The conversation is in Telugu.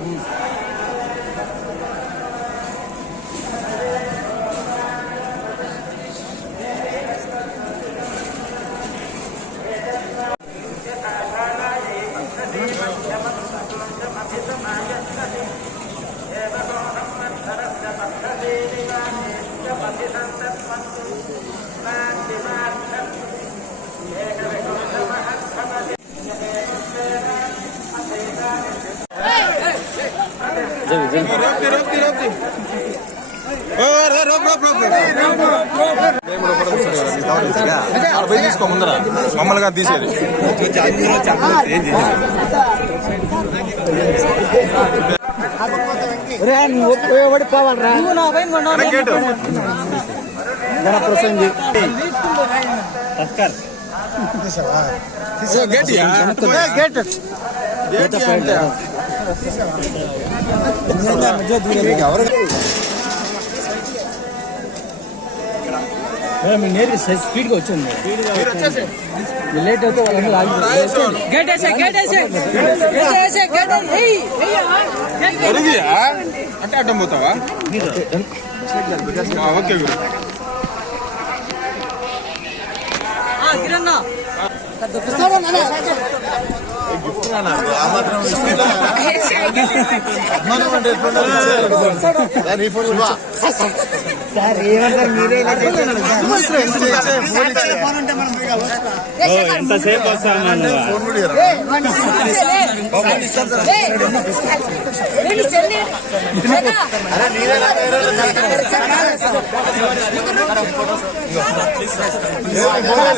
Mm. తీసుకో ముందర మమ్మల్ని తీసేది రే నువ్వు ఉపయోగపడి పోవాలరా? నువ్వు నా పైన కొన్నావు ప్రసంగి గేట్. నేరు స్పీడ్గా వచ్చింది లేట్ అయితే వాళ్ళకి లాగి గేట్ వేసే గేట్ వేసే గేట్ కిరణ్ గేట్ జరిగియా అంటే అడ్డం పోతావా ఆ, సార్ ఏమంటారు మీరే? ఎంతసేపు వస్తాను